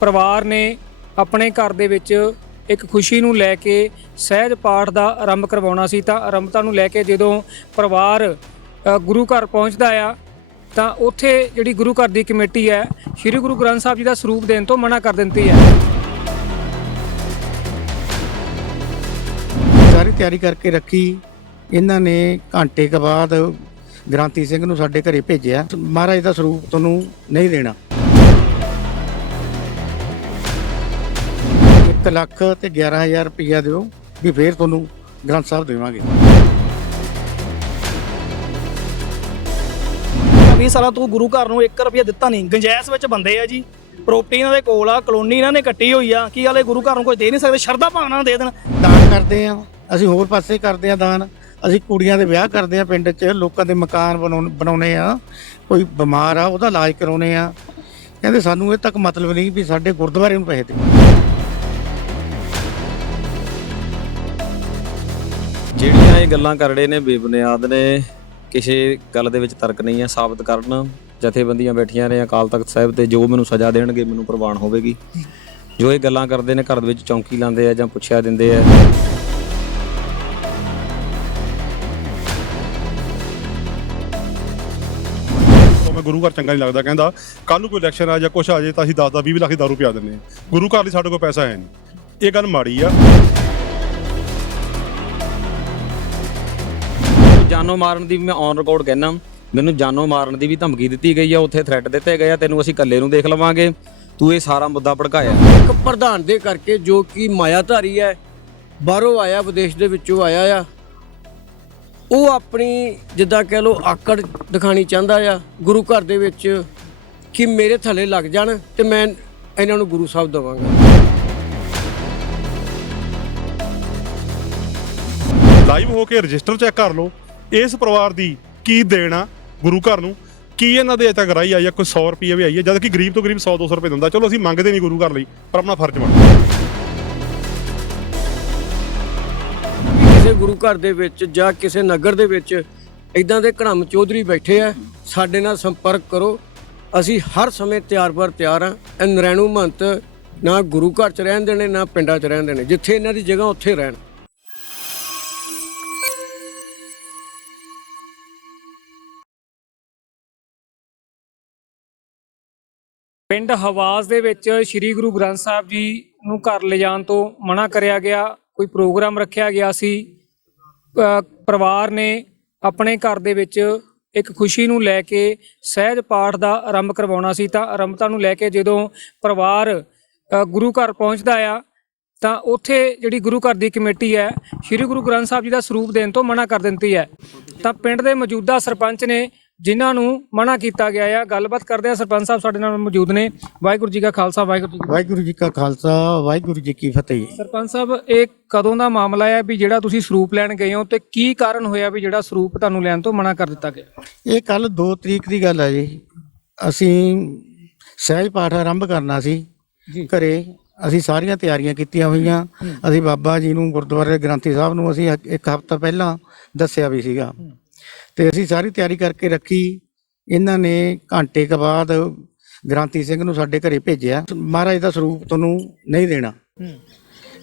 ਪਰਿਵਾਰ ਨੇ ਆਪਣੇ ਘਰ ਦੇ ਵਿੱਚ ਇੱਕ ਖੁਸ਼ੀ ਨੂੰ ਲੈ ਕੇ ਸਹਿਜ ਪਾਠ ਦਾ ਆਰੰਭ ਕਰਵਾਉਣਾ ਸੀ, ਤਾਂ ਆਰੰਭਤਾ ਨੂੰ ਲੈ ਕੇ ਜਦੋਂ ਪਰਿਵਾਰ ਗੁਰੂ ਘਰ ਪਹੁੰਚਦਾ ਆ, ਤਾਂ ਉੱਥੇ ਜਿਹੜੀ ਗੁਰੂ ਘਰ ਦੀ ਕਮੇਟੀ ਹੈ, ਸ੍ਰੀ ਗੁਰੂ ਗ੍ਰੰਥ ਸਾਹਿਬ ਜੀ ਦਾ ਸਰੂਪ ਦੇਣ ਤੋਂ ਮਨਾ ਕਰ ਦਿੰਦੀ ਹੈ। ਸਾਰੀ ਤਿਆਰੀ ਕਰਕੇ ਰੱਖੀ। ਇਹਨਾਂ ਨੇ ਘੰਟੇ ਕ ਬਾਅਦ ਗ੍ਰਾਂਤੀ ਸਿੰਘ ਨੂੰ ਸਾਡੇ ਘਰੇ ਭੇਜਿਆ। ਮਹਾਰਾਜ ਦਾ ਸਰੂਪ ਤੁਹਾਨੂੰ ਨਹੀਂ ਦੇਣਾ। 1 ਲੱਖ ਤੇ 11000 ਰੁਪਇਆ ਦਿਓ ਵੀ ਫੇਰ ਤੁਹਾਨੂੰ ਗ੍ਰੰਥ ਸਾਹਿਬ ਦੇਵਾਂਗੇ। 20 ਸਾਲਾਂ ਤੋਂ ਗੁਰੂ ਘਰ ਨੂੰ 1 ਰੁਪਿਆ ਦਿੱਤਾ ਨਹੀਂ। ਗੰਜੈਸ ਵਿੱਚ ਬੰਦੇ ਆ ਜੀ। ਪ੍ਰਾਪਰਟੀ ਇਹਨਾਂ ਦੇ ਕੋਲ ਆ ਕਲੋਨੀ ਇਹਨਾਂ ਨੇ ਕੱਟੀ ਹੋਈ ਆ। ਕੀ ਹਾਲੇ ਗੁਰੂ ਘਰ ਨੂੰ ਕੋਈ ਦੇ ਨਹੀਂ ਸਕਦੇ? ਸ਼ਰਧਾ ਭਾਵਨਾ ਨਾਲ ਦੇ ਦੇਣ। ਦਾਨ ਕਰਦੇ ਆ। ਅਸੀਂ ਹੋਰ ਪਾਸੇ ਕਰਦੇ ਆ ਦਾਨ। ਅਸੀਂ ਕੁੜੀਆਂ ਦੇ ਵਿਆਹ ਕਰਦੇ ਆ ਪਿੰਡ 'ਚ। ਲੋਕਾਂ ਦੇ ਮਕਾਨ ਬਣਾਉਣ- ਆ। ਕੋਈ ਬਿਮਾਰ ਆ ਉਹਦਾ ਇਲਾਜ ਕਰਾਉਣੇ ਆ। ਕਹਿੰਦੇ ਸਾਨੂੰ ਇਹ ਤੱਕ ਮਤਲਬ ਨਹੀਂ ਵੀ ਸਾਡੇ ਗੁਰਦੁਆਰੇ ਨੂੰ ਪੈਸੇ ਦਿਓ ਜਿਹੜੀਆਂ ਇਹ ਗੱਲਾਂ ਕਰ ਰਹੇ ਨੇ ਬੇਬੁਨਿਆਦ ਨੇ, ਕਿਸੇ ਗੱਲ ਦੇ ਵਿੱਚ ਤਰਕ ਨਹੀਂ ਹੈ, ਸਾਬਤ ਕਰਨ ਜਥੇਬੰਦੀਆਂ ਬੈਠੀਆਂ ਨੇ ਅਕਾਲ ਤਖਤ ਸਾਹਿਬ ਤੇ ਜੋ ਮੈਨੂੰ ਸਜ਼ਾ ਦੇਣਗੇ, ਮੈਨੂੰ ਪ੍ਰਵਾਨ ਹੋਵੇਗੀ। ਜੋ ਇਹ ਗੱਲਾਂ ਕਰਦੇ ਨੇ, ਘਰ ਦੇ ਵਿੱਚ ਚੌਂਕੀ ਲਾਉਂਦੇ ਆ ਜਾਂ ਪੁੱਛਿਆ ਦਿੰਦੇ ਆ। ਮੈਂ ਗੁਰੂ ਘਰ ਚੰਗਾ ਨਹੀਂ ਲੱਗਦਾ, ਕਹਿੰਦਾ ਕੱਲ ਨੂੰ ਕੋਈ ਇਲੈਕਸ਼ਨ ਆ ਜਾਂ ਕੁਛ ਆ ਜੇ ਤਾਂ ਅਸੀਂ 10 10 20 ਲੱਖ ਦੀ ਦਾਰੂ ਪਿਆ ਦਿੰਦੇ ਹਾਂ। ਗੁਰੂ ਘਰ ਲਈ ਸਾਡੇ ਕੋਲ ਪੈਸਾ ਹੈ ਨਹੀਂ। ਇਹ ਗੱਲ ਮਾੜੀ ਆ। ਜਾਨੋਂ ਮਾਰਨ ਦੀ ਵੀ ਮੈਂ ਔਨ ਰਿਕਾਰਡ ਕਹਿਣਾ ਮੈਨੂੰ ਜਾਨੋਂ ਮਾਰਨ ਦੀ ਵੀ ਧਮਕੀ ਦਿੱਤੀ ਗਈ ਆ ਉੱਥੇ ਥ੍ਰੈਟ ਦਿੱਤੇ ਗਏ ਆ ਤੈਨੂੰ ਅਸੀਂ ਇਕੱਲੇ ਨੂੰ ਦੇਖ ਲਵਾਂਗੇ। ਤੂੰ ਇਹ ਸਾਰਾ ਮੁੱਦਾ ਭੜਕਾਇਆ। ਇੱਕ ਪ੍ਰਧਾਨ ਦੇ ਕਰਕੇ ਜੋ ਕਿ ਮਾਇਆਧਾਰੀ ਹੈ ਬਾਹਰੋਂ ਆਇਆ ਵਿਦੇਸ਼ ਦੇ ਵਿੱਚੋਂ ਆਇਆ ਆ ਉਹ ਆਪਣੀ ਜਿੱਦਾਂ ਕਹਿ ਲੋ ਆਕੜ ਦਿਖਾਣੀ ਚਾਹੁੰਦਾ ਆ ਗੁਰੂ ਘਰ ਦੇ ਵਿੱਚ ਕਿ ਮੇਰੇ ਥੱਲੇ ਲੱਗ ਜਾਣ ਤੇ ਮੈਂ ਇਹਨਾਂ ਨੂੰ ਗੁਰੂ ਸਾਹਿਬ ਦਵਾਂਗਾ। ਲਾਈਵ ਹੋ ਕੇ ਰਜਿਸਟਰ ਚੈੱਕ ਕਰ ਲਓ। ਇਸ ਪਰਿਵਾਰ ਦੀ ਕੀ ਦੇਣਾ ਗੁਰੂ ਘਰ ਨੂੰ? ਕੀ ਇਹਨਾਂ ਦੇ ਅਜੇ ਤੱਕ ਆਈ ਆ? ਕੋਈ 100 ਰੁਪਏ ਵੀ ਆਈ ਹੈ ਜਦ ਕਿ ਗਰੀਬ ਤੋਂ ਗਰੀਬ 100 200 ਰੁਪਏ ਦਿੰਦਾ। ਚਲੋ, ਅਸੀਂ ਮੰਗਦੇ ਨਹੀਂ ਗੁਰੂ ਘਰ ਲਈ, ਪਰ ਆਪਣਾ ਫਰਜ਼ ਬਣਦਾ। ਕਿਸੇ ਗੁਰੂ ਘਰ ਦੇ ਵਿੱਚ ਜਾਂ ਕਿਸੇ ਨਗਰ ਦੇ ਵਿੱਚ ਇਦਾਂ ਦੇ ਘੜਮ ਚੌਧਰੀ ਬੈਠੇ ਆ, ਸਾਡੇ ਨਾਲ ਸੰਪਰਕ ਕਰੋ। ਅਸੀਂ ਹਰ ਸਮੇਂ ਤਿਆਰ ਬਰ ਤਿਆਰ ਆ। ਇਹ ਨਰੈਣੂ ਮਹੰਤ ਨਾ ਗੁਰੂ ਘਰ ਚ ਰਹਿਣ ਦੇਣੇ ਨਾ ਪਿੰਡਾਂ ਚ ਰਹਿਣ ਦੇਣੇ ਜਿੱਥੇ ਇਹਨਾਂ ਦੀ ਜਗ੍ਹਾ, ਉੱਥੇ ਰਹਿਣ। ਪਿੰਡ ਹਵਾਸ ਦੇ ਵਿੱਚ ਸ੍ਰੀ ਗੁਰੂ ਗ੍ਰੰਥ ਸਾਹਿਬ ਜੀ ਨੂੰ ਘਰ ਲਿਜਾਣ ਤੋਂ ਮਨਾ ਕਰਿਆ ਗਿਆ, ਕੋਈ ਪ੍ਰੋਗਰਾਮ ਰੱਖਿਆ ਗਿਆ ਸੀ। ਪਰਿਵਾਰ ਨੇ ਆਪਣੇ ਘਰ ਦੇ ਵਿੱਚ ਇੱਕ ਖੁਸ਼ੀ ਨੂੰ ਲੈ ਕੇ ਸਹਿਜ ਪਾਠ ਦਾ ਆਰੰਭ ਕਰਵਾਉਣਾ ਸੀ। ਤਾਂ ਆਰੰਭਤਾ ਨੂੰ ਲੈ ਕੇ ਜਦੋਂ ਪਰਿਵਾਰ ਗੁਰੂ ਘਰ ਪਹੁੰਚਦਾ ਆ, ਤਾਂ ਉੱਥੇ ਜਿਹੜੀ ਗੁਰੂ ਘਰ ਦੀ ਕਮੇਟੀ ਹੈ, ਸ੍ਰੀ ਗੁਰੂ ਗ੍ਰੰਥ ਸਾਹਿਬ ਜੀ ਦਾ ਸਰੂਪ ਦੇਣ ਤੋਂ ਮਨਾ ਕਰ ਦਿੰਦੀ ਹੈ। ਤਾਂ ਪਿੰਡ ਦੇ ਮੌਜੂਦਾ ਸਰਪੰਚ ਨੇ ਜਿਨ੍ਹਾਂ ਨੂੰ ਮਨਾ ਕੀਤਾ ਗਿਆ ਆ। ਗੱਲਬਾਤ ਕਰਦੇ ਆ ਸਰਪੰਚ ਸਾਹਿਬ ਸਾਡੇ ਨਾਲ ਮੌਜੂਦ ਨੇ। ਵਾਹਿਗੁਰੂ ਜੀ ਕਾ ਖਾਲਸਾ ਵਾਹਿਗੁਰੂ ਜੀ ਕੀ ਵਾਹਿਗੁਰੂ ਜੀ ਕਾ ਖਾਲਸਾ ਵਾਹਿਗੁਰੂ ਜੀ ਕੀ ਫਤਿਹ। ਸਰਪੰਚ ਸਾਹਿਬ ਇਹ ਕਦੋਂ ਦਾ ਮਾਮਲਾ ਹੈ ਵੀ ਜਿਹੜਾ ਤੁਸੀਂ ਸਰੂਪ ਲੈਣ ਗਏ ਹੋ ਤੇ ਕੀ ਕਾਰਨ ਹੋਇਆ ਵੀ ਜਿਹੜਾ ਸਰੂਪ ਤੁਹਾਨੂੰ ਲੈਣ ਤੋਂ ਮਨਾ ਕਰ ਦਿੱਤਾ ਗਿਆ? ਇਹ ਕੱਲ 2 ਤਰੀਕ ਦੀ ਗੱਲ ਹੈ ਜੀ। ਅਸੀਂ ਸਹਿਜ ਪਾਠ ਆਰੰਭ ਕਰਨਾ ਸੀ ਜੀ। ਘਰੇ। ਅਸੀਂ ਸਾਰੀਆਂ ਤਿਆਰੀਆਂ ਕੀਤੀਆਂ ਹੋਈਆਂ। ਅਸੀਂ ਬਾਬਾ ਜੀ ਨੂੰ ਗੁਰਦੁਆਰੇ ਗ੍ਰੰਥੀ ਸਾਹਿਬ ਨੂੰ ਅਸੀਂ ਇੱਕ ਹਫ਼ਤਾ ਪਹਿਲਾਂ ਦੱਸਿਆ ਵੀ ਸੀਗਾ। ਤੇ ਅਸੀਂ ਸਾਰੀ ਤਿਆਰੀ ਕਰਕੇ ਰੱਖੀ। ਇਹਨਾਂ ਨੇ ਘੰਟੇ ਕੁ ਬਾਅਦ ਗ੍ਰੰਥੀ ਸਿੰਘ ਨੂੰ ਸਾਡੇ ਘਰੇ ਭੇਜਿਆ। ਮਹਾਰਾਜ ਦਾ ਸਰੂਪ ਤੁਹਾਨੂੰ ਨਹੀਂ ਦੇਣਾ।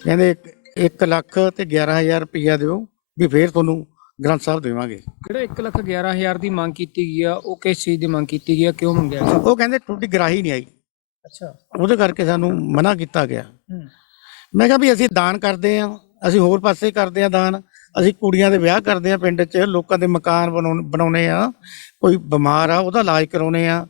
ਕਹਿੰਦੇ 1 ਲੱਖ ਤੇ 11000 ਰੁਪਇਆ ਦਿਓ ਵੀ ਫੇਰ ਤੁਹਾਨੂੰ ਗ੍ਰੰਥ ਸਾਹਿਬ ਦੇਵਾਂਗੇ। ਜਿਹੜਾ 1 ਲੱਖ 11000 ਦੀ ਮੰਗ ਕੀਤੀ ਗਈ ਆ ਉਹ ਕਿਸ ਚੀਜ਼ ਦੀ ਮੰਗ ਕੀਤੀ ਗਈ ਆ ਕਿਉਂ ਮੰਗਿਆ ਗਿਆ? ਉਹ ਕਹਿੰਦੇ ਤੁਹਾਡੀ ਗਰਾਹੀ ਨਹੀਂ ਆਈ। ਅੱਛਾ। ਉਹਦੇ ਕਰਕੇ ਸਾਨੂੰ ਮਨਾ ਕੀਤਾ ਗਿਆ। ਮੈਂ ਕਿਹਾ ਵੀ ਅਸੀਂ ਦਾਨ ਕਰਦੇ ਆ ਅਸੀਂ ਹੋਰ ਪਾਸੇ ਕਰਦੇ ਆ ਦਾਨ। ਅਸੀਂ ਕੁੜੀਆਂ ਦੇ ਵਿਆਹ ਕਰਦੇ ਆ ਪਿੰਡ 'ਚ ਲੋਕਾਂ ਦੇ ਮਕਾਨ ਬਣਾਉਣ- ਆ ਕੋਈ ਬਿਮਾਰ ਆ ਉਹਦਾ ਇਲਾਜ ਕਰਾਉਣੇ ਆ।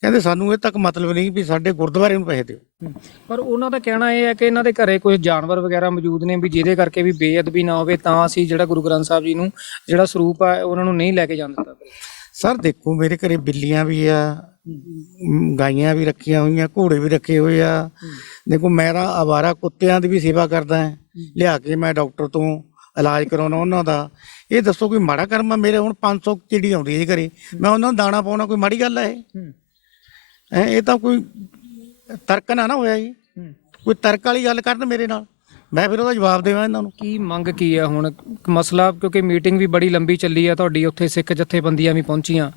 ਕਹਿੰਦੇ ਸਾਨੂੰ ਇਹ ਤੱਕ ਮਤਲਬ ਨਹੀਂ ਵੀ ਸਾਡੇ ਗੁਰਦੁਆਰੇ ਨੂੰ ਪੈਸੇ ਦਿਓ। ਪਰ ਉਹਨਾਂ ਦਾ ਕਹਿਣਾ ਇਹ ਹੈ ਕਿ ਇਹਨਾਂ ਦੇ ਘਰੇ ਕੁਝ ਜਾਨਵਰ ਵਗੈਰਾ ਮੌਜੂਦ ਨੇ ਵੀ ਜਿਹਦੇ ਕਰਕੇ ਵੀ ਬੇਅਦਬੀ ਨਾ ਹੋਵੇ ਤਾਂ ਅਸੀਂ ਜਿਹੜਾ ਗੁਰੂ ਗ੍ਰੰਥ ਸਾਹਿਬ ਜੀ ਨੂੰ ਜਿਹੜਾ ਸਰੂਪ ਆ ਉਹਨਾਂ ਨੂੰ ਨਹੀਂ ਲੈ ਕੇ ਜਾਣ ਦਿੱਤਾ। ਸਰ ਦੇਖੋ ਮੇਰੇ ਘਰੇ ਬਿੱਲੀਆਂ ਵੀ ਆ ਗਾਈਆਂ ਵੀ ਰੱਖੀਆਂ ਹੋਈਆਂ ਘੋੜੇ ਵੀ ਰੱਖੇ ਹੋਏ ਆ। ਦੇਖੋ ਮੈਂ ਤਾਂ ਆਵਾਰਾ ਕੁੱਤਿਆਂ ਦੀ ਵੀ ਸੇਵਾ ਕਰਦਾ ਹਾਂ। ਲਿਆ ਕੇ ਮੈਂ ਡਾਕਟਰ ਤੋਂ ਇਲਾਜ ਕਰਾਉਣਾ ਉਹਨਾਂ ਦਾ। ਇਹ ਦੱਸੋ ਕੋਈ ਮਾੜਾ ਕਰਮ ਆ ਮੇਰੇ? ਹੁਣ 500 ਚਿੜੀ ਆਉਂਦੀ ਹੈ ਜੀ ਘਰੇ। ਮੈਂ ਉਹਨਾਂ ਨੂੰ ਦਾਣਾ ਪਾਉਣਾ ਕੋਈ ਮਾੜੀ ਗੱਲ ਹੈ ਇਹ? ਹੈਂ, ਇਹ ਤਾਂ ਕੋਈ ਤਰਕ ਨਾ ਨਾ ਹੋਇਆ ਜੀ। ਕੋਈ ਤਰਕ ਵਾਲੀ ਗੱਲ ਕਰਨ ਮੇਰੇ ਨਾਲ। ਮੈਂ ਫਿਰ ਉਹਦਾ ਜਵਾਬ ਦੇਵਾਂ ਇਹਨਾਂ ਨੂੰ। ਕੀ ਮੰਗ ਕੀ ਹੈ ਹੁਣ? ਮਸਲਾ ਕਿਉਂਕਿ ਮੀਟਿੰਗ ਵੀ ਬੜੀ ਲੰਬੀ ਚੱਲੀ ਆ ਤੁਹਾਡੀ ਉੱਥੇ ਸਿੱਖ ਜਥੇਬੰਦੀਆਂ ਵੀ ਪਹੁੰਚੀਆਂ।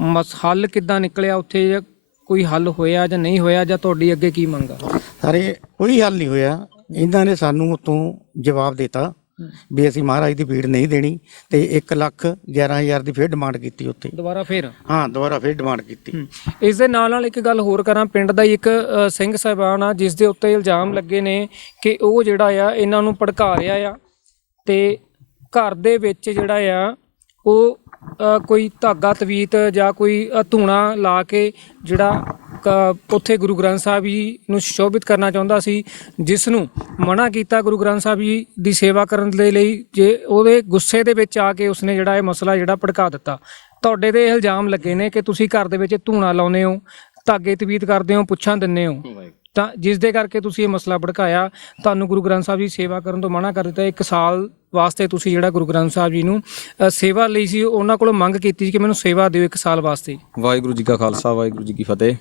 ਮਸ ਹੱਲ ਕਿੱਦਾਂ ਨਿਕਲਿਆ ਉੱਥੇ? ਜਾਂ ਕੋਈ ਹੱਲ ਹੋਇਆ ਜਾਂ ਨਹੀਂ ਹੋਇਆ? ਜਾਂ ਤੁਹਾਡੀ ਅੱਗੇ ਕੀ ਮੰਗ ਆ? ਸਾਰੇ ਕੋਈ ਹੱਲ ਨਹੀਂ ਹੋਇਆ। ਇਹਨਾਂ ਨੇ ਸਾਨੂੰ ਉਤੋਂ ਜਵਾਬ ਦਿੱਤਾ। ਵੀ ਅਸੀਂ ਮਹਾਰਾਜ ਦੀ ਭੀੜ ਨਹੀਂ ਦੇਣੀ ਤੇ 1 ਲੱਖ 11000 ਦੀ ਫਿਰ ਡਿਮਾਂਡ ਕੀਤੀ ਉੱਥੇ। ਦੁਬਾਰਾ ਫੇਰ? ਹਾਂ ਦੁਬਾਰਾ ਫਿਰ ਡਿਮਾਂਡ ਕੀਤੀ। ਇਸ ਦੇ ਨਾਲ ਨਾਲ ਇੱਕ ਗੱਲ ਹੋਰ ਕਰਾਂ ਪਿੰਡ ਦਾ ਹੀ ਇੱਕ ਅ, ਸਿੰਘ ਸਾਹਿਬਾਨ ਆ ਜਿਸ ਦੇ ਉੱਤੇ ਇਲਜ਼ਾਮ ਲੱਗੇ ਨੇ ਕਿ ਉਹ ਜਿਹੜਾ ਆ ਇਹਨਾਂ ਨੂੰ ਭੜਕਾ ਰਿਹਾ ਆ ਤੇ ਘਰ ਦੇ ਵਿੱਚ ਜਿਹੜਾ ਆ ਉਹ ਕੋਈ ਧਾਗਾ ਤਵੀਤ ਜਾਂ ਕੋਈ ਧੂਣਾ ਲਾ ਕੇ ਜਿਹੜਾ ਉੱਥੇ ਗੁਰੂ ਗ੍ਰੰਥ ਸਾਹਿਬ ਜੀ ਨੂੰ ਸ਼ੋਭਿਤ ਕਰਨਾ ਚਾਹੁੰਦਾ ਸੀ ਜਿਸ ਨੂੰ ਮਨਾ ਕੀਤਾ ਗੁਰੂ ਗ੍ਰੰਥ ਸਾਹਿਬ ਜੀ ਦੀ ਸੇਵਾ ਕਰਨ ਦੇ ਲਈ ਜੇ ਉਹਦੇ ਗੁੱਸੇ ਦੇ ਵਿੱਚ ਆ ਕੇ ਉਸਨੇ ਜਿਹੜਾ ਇਹ ਮਸਲਾ ਜਿਹੜਾ ਭੜਕਾ ਦਿੱਤਾ। ਤੁਹਾਡੇ ਤੇ ਇਲਜ਼ਾਮ ਲੱਗੇ ਨੇ ਕਿ ਤੁਸੀਂ ਘਰ ਦੇ ਵਿੱਚ ਧੂਣਾ ਲਾਉਂਦੇ ਹੋ ਧਾਗੇ ਤਵੀਤ ਕਰਦੇ ਹੋ ਪੁੱਛਾਂ ਦਿੰਦੇ ਹੋ। ਤਾਂ ਜਿਸ ਦੇ ਕਰਕੇ ਤੁਸੀਂ ਇਹ ਮਸਲਾ ਭੜਕਾਇਆ ਤੁਹਾਨੂੰ ਗੁਰੂ ਗ੍ਰੰਥ ਸਾਹਿਬ ਜੀ ਸੇਵਾ ਕਰਨ ਤੋਂ ਮਨਾ ਕਰ ਦਿੱਤਾ ਇੱਕ ਸਾਲ ਵਾਸਤੇ ਤੁਸੀਂ ਜਿਹੜਾ ਗੁਰੂ ਗ੍ਰੰਥ ਸਾਹਿਬ ਜੀ ਨੂੰ ਸੇਵਾ ਲਈ ਸੀ ਉਹਨਾਂ ਕੋਲੋਂ ਮੰਗ ਕੀਤੀ ਸੀ ਕਿ ਮੈਨੂੰ ਸੇਵਾ ਦਿਓ ਇੱਕ ਸਾਲ ਵਾਸਤੇ। ਵਾਹਿਗੁਰੂ ਜੀ ਕਾ ਖਾਲਸਾ ਵਾਹਿਗੁਰੂ ਜੀ ਕੀ ਫਤਿਹ।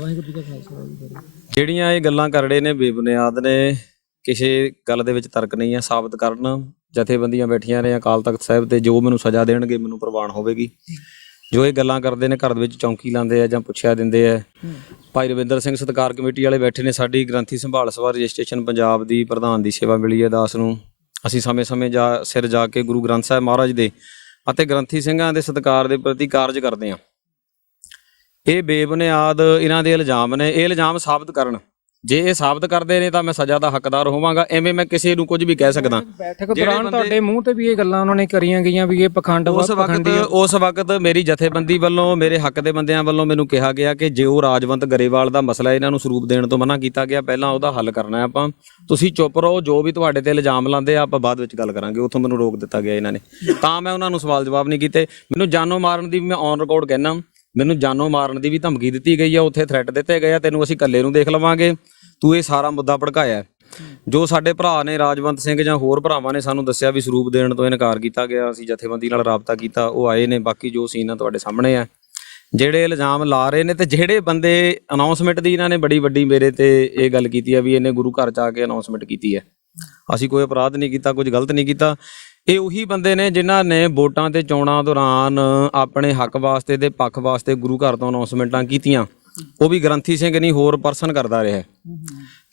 ਵਾਹਿਗੁਰੂ ਜੀ ਕਾ ਖਾਲਸਾ ਜਿਹੜੀਆਂ ਇਹ ਗੱਲਾਂ ਕਰ ਰਹੇ ਨੇ ਬੇਬੁਨਿਆਦ ਨੇ ਕਿਸੇ ਗੱਲ ਦੇ ਵਿੱਚ ਤਰਕ ਨਹੀਂ ਹੈ ਸਾਬਤ ਕਰਨ ਜਥੇਬੰਦੀਆਂ ਬੈਠੀਆਂ ਨੇ ਅਕਾਲ ਤਖਤ ਸਾਹਿਬ ਤੇ ਜੋ ਮੈਨੂੰ ਸਜ਼ਾ ਦੇਣਗੇ ਮੈਨੂੰ ਪ੍ਰਵਾਨ ਹੋਵੇਗੀ। ਜੋ ਇਹ ਗੱਲਾਂ ਕਰਦੇ ਨੇ ਘਰ ਦੇ ਵਿੱਚ ਚੌਂਕੀ ਲਾਉਂਦੇ ਆ ਜਾਂ ਪੁੱਛਿਆ ਦਿੰਦੇ ਆ। ਭਾਈ ਰਵਿੰਦਰ ਸਿੰਘ ਸਤਕਾਰ ਕਮੇਟੀ ਵਾਲੇ ਬੈਠੇ ਨੇ ਸਾਡੀ ਗ੍ਰੰਥੀ ਸੰਭਾਲ ਸਭਾ ਰਜਿਸਟ੍ਰੇਸ਼ਨ ਪੰਜਾਬ ਦੀ ਪ੍ਰਧਾਨ ਦੀ ਸੇਵਾ ਮਿਲੀ ਹੈ ਦਾਸ ਨੂੰ। ਅਸੀਂ ਸਮੇਂ-ਸਮੇਂ ਜਾ ਸਿਰ ਜਾ ਕੇ ਗੁਰੂ ਗ੍ਰੰਥ ਸਾਹਿਬ ਮਹਾਰਾਜ ਦੇ ਅਤੇ ਗ੍ਰੰਥੀ ਸਿੰਘਾਂ ਦੇ ਸਤਿਕਾਰ ਦੇ ਪ੍ਰਤੀ ਕਾਰਜ ਕਰਦੇ ਹਾਂ। ਇਹ ਬੇਬੁਨਿਆਦ ਇਹਨਾਂ ਦੇ ਇਲਜ਼ਾਮ ਨੇ, ਇਹ ਇਲਜ਼ਾਮ ਸਾਬਤ ਕਰਨ। ਜੇ ਇਹ ਸਾਬਤ ਕਰਦੇ ਨੇ ਤਾਂ ਮੈਂ ਸਜ਼ਾ ਦਾ ਹੱਕਦਾਰ ਹੋਵਾਂਗਾ ਐਵੇਂ ਮੈਂ ਕਿਸੇ ਨੂੰ ਕੁਝ ਵੀ ਕਹਿ ਸਕਦਾ। ਬੈਠਕ ਦੌਰਾਨ ਤੁਹਾਡੇ ਮੂੰਹ ਤੇ ਵੀ ਇਹ ਗੱਲਾਂ ਉਹਨਾਂ ਨੇ ਕਰੀਆਂ ਗਈਆਂ ਵੀ ਇਹ ਪਖੰਡ ਉਸ ਵਕਤ। ਉਸ ਵਕਤ ਮੇਰੀ ਜਥੇਬੰਦੀ ਵੱਲੋਂ ਮੇਰੇ ਹੱਕ ਦੇ ਬੰਦਿਆਂ ਵੱਲੋਂ ਮੈਨੂੰ ਕਿਹਾ ਗਿਆ ਕਿ ਜੇ ਉਹ ਰਾਜਵੰਤ ਗਰੇਵਾਲ ਦਾ ਮਸਲਾ ਇਹਨਾਂ ਨੂੰ ਸਰੂਪ ਦੇਣ ਤੋਂ ਮਨਾ ਕੀਤਾ ਗਿਆ ਪਹਿਲਾਂ ਉਹਦਾ ਹੱਲ ਕਰਨਾ ਹੈ ਆਪਾਂ। ਤੁਸੀਂ ਚੁੱਪ ਰਹੋ ਜੋ ਵੀ ਤੁਹਾਡੇ ਤੇ ਇਲਜ਼ਾਮ ਲਾਉਂਦੇ ਆ ਆਪਾਂ ਬਾਅਦ ਵਿੱਚ ਗੱਲ ਕਰਾਂਗੇ। ਉੱਥੋਂ ਮੈਨੂੰ ਰੋਕ ਦਿੱਤਾ ਗਿਆ ਇਹਨਾਂ ਨੇ। ਤਾਂ ਮੈਂ ਉਹਨਾਂ ਨੂੰ ਸਵਾਲ ਜਵਾਬ ਨਹੀਂ ਕੀਤੇ। ਮੈਨੂੰ ਜਾਨੋਂ ਮਾਰਨ ਦੀ ਮੈਂ ਔਨ ਰਿਕਾਰਡ ਕਹਿਣਾ ਮੈਨੂੰ ਜਾਨੋਂ ਮਾਰਨ ਦੀ ਵੀ ਧਮਕੀ ਦਿੱਤੀ ਗਈ ਆ, ਉੱਥੇ ਥ੍ਰੈਟ ਦਿੱਤੇ ਗਏ ਆ, ਤੈਨੂੰ ਅਸੀਂ ਇਕੱਲੇ ਨੂੰ ਦੇਖ ਲਵਾਂਗੇ। ਤੂੰ ਇਹ ਸਾਰਾ ਮੁੱਦਾ ਭੜਕਾਇਆ। ਜੋ ਸਾਡੇ ਭਰਾ ਨੇ ਰਾਜਵੰਤ ਸਿੰਘ ਜਾਂ ਹੋਰ ਭਰਾਵਾਂ ਨੇ ਸਾਨੂੰ ਦੱਸਿਆ ਵੀ ਸਰੂਪ ਦੇਣ ਤੋਂ ਇਨਕਾਰ ਕੀਤਾ ਗਿਆ, ਅਸੀਂ ਜਥੇਬੰਦੀ ਨਾਲ ਰਾਬਤਾ ਕੀਤਾ, ਉਹ ਆਏ ਨੇ, ਬਾਕੀ ਜੋ ਸੀਨ ਆ ਤੁਹਾਡੇ ਸਾਹਮਣੇ ਆ। ਜਿਹੜੇ ਇਲਜ਼ਾਮ ਲਾ ਰਹੇ ਨੇ ਤੇ ਜਿਹੜੇ ਬੰਦੇ ਅਨਾਉਂਸਮੈਂਟ ਦੀ ਇਹਨਾਂ ਨੇ ਬੜੀ ਵੱਡੀ ਮੇਰੇ ਤੇ ਇਹ ਗੱਲ ਕੀਤੀ ਆ ਵੀ ਇਹਨੇ ਗੁਰੂ ਘਰ ਚ ਆ ਕੇ ਅਨਾਉਂਸਮੈਂਟ ਕੀਤੀ ਹੈ ਅਸੀਂ ਕੋਈ ਅਪਰਾਧ ਨਹੀਂ ਕੀਤਾ, ਕੁਝ ਗਲਤ ਨਹੀਂ ਕੀਤਾ। ਇਹ ਉਹੀ ਬੰਦੇ ਨੇ ਜਿਨ੍ਹਾਂ ਨੇ ਵੋਟਾਂ ਤੇ ਚੋਣਾਂ ਦੌਰਾਨ ਆਪਣੇ ਹੱਕ ਵਾਸਤੇ ਤੇ ਪੱਖ ਵਾਸਤੇ ਗੁਰੂ ਘਰ ਤੋਂ ਅਨਾਉਂਸਮੈਂਟਾਂ ਕੀਤੀਆਂ। ਉਹ ਵੀ ਗ੍ਰੰਥੀ ਸਿੰਘ ਨਹੀਂ, ਹੋਰ ਪਰਸਨ ਕਰਦਾ ਰਿਹਾ।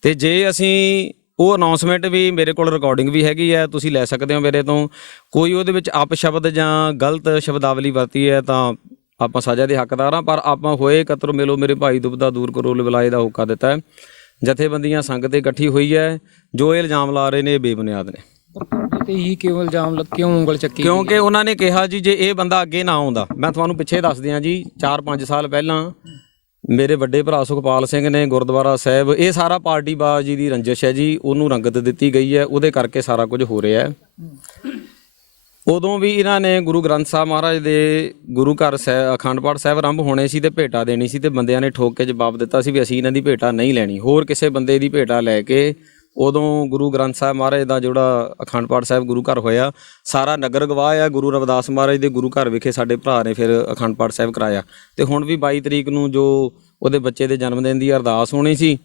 ਤੇ ਜੇ ਅਸੀਂ ਉਹ ਅਨਾਉਂਸਮੈਂਟ ਵੀ ਮੇਰੇ ਕੋਲ ਰਿਕਾਰਡਿੰਗ ਵੀ ਹੈਗੀ ਹੈ, ਤੁਸੀਂ ਲੈ ਸਕਦੇ ਹੋ ਮੇਰੇ ਤੋਂ। ਕੋਈ ਉਹਦੇ ਵਿੱਚ ਅਪਸ਼ਬਦ ਜਾਂ ਗਲਤ ਸ਼ਬਦਾਵਲੀ ਵਰਤੀ ਹੈ ਤਾਂ ਆਪਾਂ ਸਜ਼ਾ ਦੇ ਹੱਕਦਾਰ ਹਾਂ, ਪਰ ਆਪਾਂ ਹੋਏ ਕਤਰ ਮਿਲੋ ਮੇਰੇ ਭਾਈ ਦੁਬਦਾ ਦੂਰ ਕਰੋ, ਲਿਵਲਾਏ ਦਾ ਹੋਕਾ ਦਿੱਤਾ ਹੈ। ਜਥੇਬੰਦੀਆਂ ਸੰਗਤ ਤੇ ਇਕੱਠੀ ਹੋਈ ਹੈ। ਜੋ ਇਹ ਇਲਜ਼ਾਮ ਲਾ ਰਹੇ ਨੇ ਇਹ ਬੇਬੁਨਿਆਦ ਨੇ। ਤੇ ਹੀ ਕਿਉਂ ਇਲਜ਼ਾਮ ਲੱਗ ਕਿਉਂ ਉਂਗਲ ਚੱਕੀ ਕਿਉਂਕਿ ਉਹਨਾਂ ਨੇ ਕਿਹਾ ਜੀ ਜੇ ਇਹ ਬੰਦਾ ਅੱਗੇ ਨਾ ਆਉਂਦਾ ਮੈਂ ਤੁਹਾਨੂੰ ਪਿੱਛੇ ਦੱਸ ਦਿਆਂ ਜੀ 4-5 ਸਾਲ ਪਹਿਲਾਂ ਮੇਰੇ ਵੱਡੇ ਭਰਾ ਸੁਖਪਾਲ ਸਿੰਘ ਨੇ ਗੁਰਦੁਆਰਾ ਸਾਹਿਬ ਇਹ ਸਾਰਾ ਪਾਰਟੀ ਬਾਜੀ ਦੀ ਰੰਜਿਸ਼ ਹੈ ਜੀ ਉਹਨੂੰ ਰੰਗਤ ਦਿੱਤੀ ਗਈ ਹੈ ਉਹਦੇ ਕਰਕੇ ਸਾਰਾ ਕੁਝ ਹੋ ਰਿਹਾ ਹੈ। ਉਦੋਂ ਵੀ ਇਹਨਾਂ ਨੇ ਗੁਰੂ ਗ੍ਰੰਥ ਸਾਹਿਬ ਮਹਾਰਾਜ ਦੇ ਗੁਰੂ ਘਰ ਸਾਹਿਬ ਅਖੰਡ ਪਾਠ ਸਾਹਿਬ ਆਰੰਭ ਹੋਣੇ ਸੀ ਤੇ ਭੇਟਾ ਦੇਣੀ ਸੀ ਤੇ ਬੰਦਿਆਂ ਨੇ ਠੋਕ ਕੇ ਜਵਾਬ ਦਿੱਤਾ ਸੀ ਵੀ ਅਸੀਂ ਇਹਨਾਂ ਦੀ ਭੇਟਾ ਨਹੀਂ ਲੈਣੀ। ਹੋਰ ਕਿਸੇ ਬੰਦੇ ਦੀ ਭੇਟਾ ਲੈ ਕੇ ਉਦੋਂ ਗੁਰੂ ਗ੍ਰੰਥ ਸਾਹਿਬ ਮਹਾਰਾਜ ਦਾ ਜਿਹੜਾ ਅਖੰਡ ਪਾਠ ਸਾਹਿਬ ਗੁਰੂ ਘਰ ਹੋਇਆ ਸਾਰਾ ਨਗਰ ਗਵਾਹ ਆ ਗੁਰੂ ਰਵਿਦਾਸ ਮਹਾਰਾਜ ਦੇ ਗੁਰੂ ਘਰ ਵਿਖੇ ਸਾਡੇ ਭਰਾ ਨੇ ਫਿਰ ਅਖੰਡ ਪਾਠ ਸਾਹਿਬ ਕਰਾਇਆ। ਤੇ ਹੁਣ ਵੀ 22 ਤਰੀਕ ਨੂੰ ਜੋ ਉਹਦੇ ਬੱਚੇ ਦੇ ਜਨਮ ਦਿਨ ਦੀ ਅਰਦਾਸ ਹੋਣੀ ਸੀ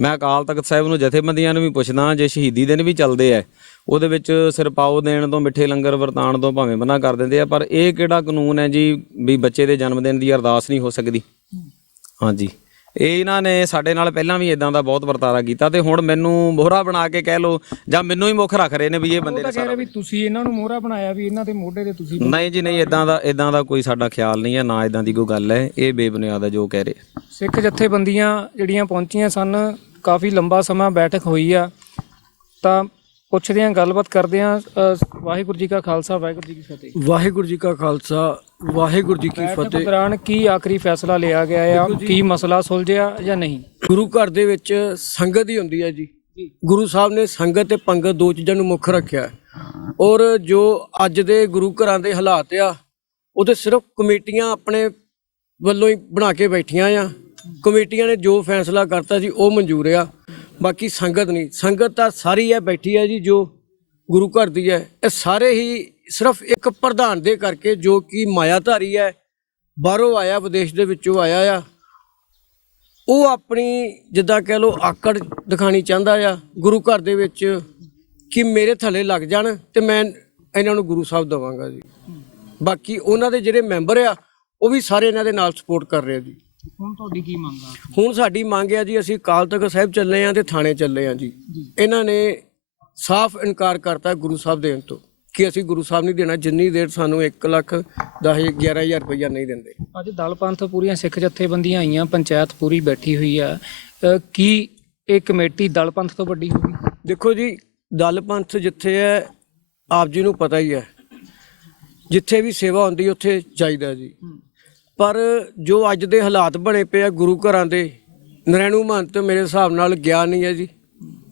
ਮੈਂ ਅਕਾਲ ਤਖਤ ਸਾਹਿਬ ਨੂੰ ਜਥੇਬੰਦੀਆਂ ਨੂੰ ਵੀ ਪੁੱਛਦਾ ਜੇ ਸ਼ਹੀਦੀ ਦਿਨ ਵੀ ਚੱਲਦੇ ਆ ਉਹਦੇ ਵਿੱਚ ਸਿਰਪਾਓ ਦੇਣ ਤੋਂ ਮਿੱਠੇ ਲੰਗਰ ਵਰਤਾਣ ਤੋਂ ਭਾਵੇਂ ਮਨਾ ਕਰ ਦਿੰਦੇ ਆ ਪਰ ਇਹ ਕਿਹੜਾ ਕਾਨੂੰਨ ਹੈ ਜੀ ਵੀ ਬੱਚੇ ਦੇ ਜਨਮ ਦਿਨ ਦੀ ਅਰਦਾਸ ਨਹੀਂ ਹੋ ਸਕਦੀ? ਹਾਂਜੀ। ਇਹ ਇਹਨਾਂ ਨੇ ਸਾਡੇ ਨਾਲ ਪਹਿਲਾਂ ਵੀ ਇਦਾਂ ਦਾ ਬਹੁਤ ਵਰਤਾਰਾ ਕੀਤਾ ਤੇ ਹੁਣ ਮੈਨੂੰ ਮੋਹਰਾ ਬਣਾ ਕੇ ਕਹਿ ਲੋ ਜਾਂ ਮੈਨੂੰ ਹੀ ਮੁੱਖ ਰੱਖ ਰਹੇ ਨੇ ਵੀ ਇਹ ਬੰਦੇ ਨੇ ਰਹੇ ਵੀ ਤੁਸੀਂ ਇਹਨਾਂ ਨੂੰ ਮੋਹਰਾ ਬਣਾਇਆ ਵੀ ਇਹਨਾਂ ਦੇ ਮੋਢੇ ਤੇ ਤੁਸੀਂ ਨਹੀਂ ਜੀ ਨਹੀਂ ਇਦਾਂ ਦਾ ਇਦਾਂ ਦਾ ਕੋਈ ਸਾਡਾ ਖਿਆਲ ਨਹੀਂ ਹੈ ਨਾ ਇਦਾਂ ਦੀ ਕੋਈ ਗੱਲ ਹੈ। ਇਹ ਬੇਬੁਨਿਆਦ ਹੈ ਜੋ ਕਹਿ ਰਹੇ ਸਿੱਖ ਜਥੇਬੰਦੀਆਂ ਜਿਹੜੀਆਂ ਪਹੁੰਚੀਆਂ ਸਨ ਕਾਫੀ ਲੰਬਾ ਸਮਾਂ ਬੈਠਕ ਹੋਈ ਆ ਤਾਂ ਪੁੱਛਦੇ ਆਂ ਗੱਲਬਾਤ ਕਰਦੇ ਆਂ ਅ, ਵਾਹਿਗੁਰੂ ਜੀ ਕਾ ਖਾਲਸਾ ਵਾਹਿਗੁਰੂ ਜੀ ਕੀ ਫਤਿਹ। ਵਾਹਿਗੁਰੂ ਜੀ ਕਾ ਖਾਲਸਾ ਵਾਹਿਗੁਰੂ ਜੀ ਕੀ ਬੈਠਕ ਫਤਿਹ। ਦੌਰਾਨ ਕੀ ਆਖਰੀ ਫੈਸਲਾ ਲਿਆ ਗਿਆ ਆ? ਕੀ ਮਸਲਾ ਸੁਲਝਿਆ ਜਾਂ ਨਹੀਂ? ਗੁਰੂ ਘਰ ਦੇ ਵਿੱਚ ਸੰਗਤ ਹੀ ਹੁੰਦੀ ਹੈ ਜੀ। ਗੁਰੂ ਸਾਹਿਬ ਨੇ ਸੰਗਤ ਤੇ ਪੰਗਤ ਦੋ ਚੀਜ਼ਾਂ ਨੂੰ ਮੁੱਖ ਰੱਖਿਆ। ਹੈ। ਔਰ ਜੋ ਅੱਜ ਦੇ ਗੁਰੂ ਘਰਾਂ ਦੇ ਹਾਲਾਤ ਆ ਉਹ ਤੇ ਸਿਰਫ ਕਮੇਟੀਆਂ ਆਪਣੇ ਵੱਲੋਂ ਹੀ ਬਣਾ ਕੇ ਬੈਠੀਆਂ ਆ। ਕਮੇਟੀਆਂ ਨੇ ਜੋ ਫੈਸਲਾ ਕਰਤਾ ਜੀ ਉਹ ਮਨਜ਼ੂਰ ਆ। ਬਾਕੀ ਸੰਗਤ ਨਹੀਂ। ਸੰਗਤ ਤਾਂ ਸਾਰੀ ਹੈ ਬੈਠੀ ਹੈ ਜੀ ਜੋ ਗੁਰੂ ਘਰ ਦੀ ਹੈ। ਇਹ ਸਾਰੇ ਹੀ ਸਿਰਫ ਇੱਕ ਪ੍ਰਧਾਨ ਦੇ ਕਰਕੇ ਜੋ ਕਿ ਮਾਇਆਧਾਰੀ ਹੈ, ਬਾਹਰੋਂ ਆਇਆ, ਵਿਦੇਸ਼ ਦੇ ਵਿੱਚੋਂ ਆਇਆ ਆ। ਉਹ ਆਪਣੀ ਜਿੱਦਾਂ ਕਹਿ ਲੋ ਆਕੜ ਦਿਖਾਣੀ ਚਾਹੁੰਦਾ ਆ ਗੁਰੂ ਘਰ ਦੇ ਵਿੱਚ ਕਿ ਮੇਰੇ ਥੱਲੇ ਲੱਗ ਜਾਣ ਤੇ ਮੈਂ ਇਹਨਾਂ ਨੂੰ ਗੁਰੂ ਸਾਹਿਬ ਦਵਾਂਗਾ ਜੀ। ਬਾਕੀ ਉਹਨਾਂ ਦੇ ਜਿਹੜੇ ਮੈਂਬਰ ਆ, ਉਹ ਵੀ ਸਾਰੇ ਇਹਨਾਂ ਦੇ ਨਾਲ ਸਪੋਰਟ ਕਰ ਰਹੇ ਆ ਜੀ। ਹੁਣ ਤੁਹਾਡੀ ਕੀ ਮੰਗ ਆ? ਹੁਣ ਸਾਡੀ ਮੰਗ ਹੈ ਜੀ ਅਸੀਂ ਅਕਾਲ ਤਖਤ ਸਾਹਿਬ ਚੱਲੇ ਆ ਤੇ ਥਾਣੇ ਚੱਲੇ ਆ ਜੀ। ਇਹਨਾਂ ਨੇ ਸਾਫ਼ ਇਨਕਾਰ ਕਰਤਾ ਗੁਰੂ ਸਾਹਿਬ ਦੇਣ ਤੋਂ ਕਿ ਅਸੀਂ ਗੁਰੂ ਸਾਹਿਬ ਨਹੀਂ ਦੇਣਾ ਜਿੰਨੀ ਦੇਰ ਸਾਨੂੰ 1 ਲੱਖ 10 11000 ਰੁਪਈਆ ਨਹੀਂ ਦਿੰਦੇ। ਅੱਜ ਦਲ ਪੰਥ ਪੂਰੀਆਂ ਸਿੱਖ ਜਥੇਬੰਦੀਆਂ ਆਈਆਂ ਪੰਚਾਇਤ ਪੂਰੀ ਬੈਠੀ ਹੋਈ ਆ। ਕੀ ਇਹ ਕਮੇਟੀ ਦਲ ਪੰਥ ਤੋਂ ਵੱਡੀ ਹੋਗੀ ਦੇਖੋ ਜੀ ਦਲ ਪੰਥ ਜਿੱਥੇ ਹੈ ਆਪ ਜੀ ਨੂੰ ਪਤਾ ਹੀ ਹੈ। ਜਿੱਥੇ ਵੀ ਸੇਵਾ ਹੁੰਦੀ ਉੱਥੇ ਚਾਹੀਦਾ ਜੀ। ਪਰ ਜੋ ਅੱਜ ਦੇ ਹਾਲਾਤ ਬਣੇ ਪਏ ਆ ਗੁਰੂ ਘਰਾਂ ਦੇ ਨਰੈਣੂ ਮਹੰਤ ਮੇਰੇ ਹਿਸਾਬ ਨਾਲ ਗਿਆ ਨਹੀਂ ਹੈ ਜੀ।